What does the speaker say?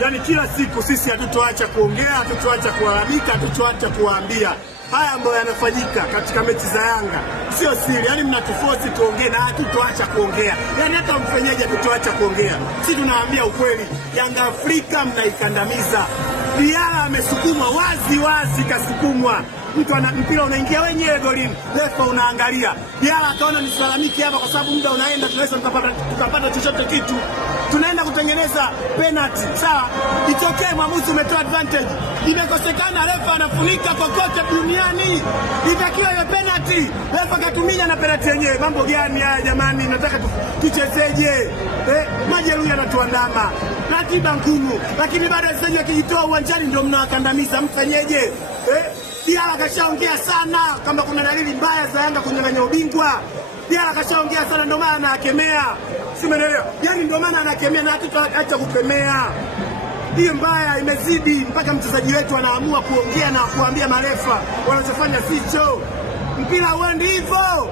Yani kila siku sisi hatutoacha kuongea, hatutoacha kulalamika, hatutoacha kuwaambia haya ambayo yanafanyika katika mechi za Yanga sio siri. Yani mnatuforce tuongee na hatutoacha kuongea. Yani hata mfenyeje hatutoacha kuongea. Sisi tunawaambia ukweli. Yanga Afrika mnaikandamiza. Diala amesukumwa wazi kasukumwa. Mtu ana mpira unaingia wenyewe golini. Refa unaangalia. Diala akaona nisilalamiki hapa kwa sababu muda unaenda, tunaweza tukapata chochote kitu. Tunaenda kutengeneza penalty. Sawa? Itokee mwamuzi umetoa advantage. Imekosekana, refa anafunika kokote duniani. Itakiwa ile penalty. Refa katumia na penalty yenyewe. Mambo gani haya jamani? Nataka tuchezeje? Majeruhi anatuandama. Ratiba ngumu. Lakini baada ya sasa akijitoa uwanjani ndio mnawakandamiza. Mfanyeje? Diala kashaongea sana kama kuna dalili mbaya za Yanga kunyang'anya ubingwa. Diala kashaongea sana ndio maana anakemea. Si umeelewa? Yani ndio maana anakemea na hata kukemea. Hii mbaya imezidi mpaka mchezaji wetu anaamua kuongea na kuambia marefa wanachofanya sicho. Mpira uende hivyo.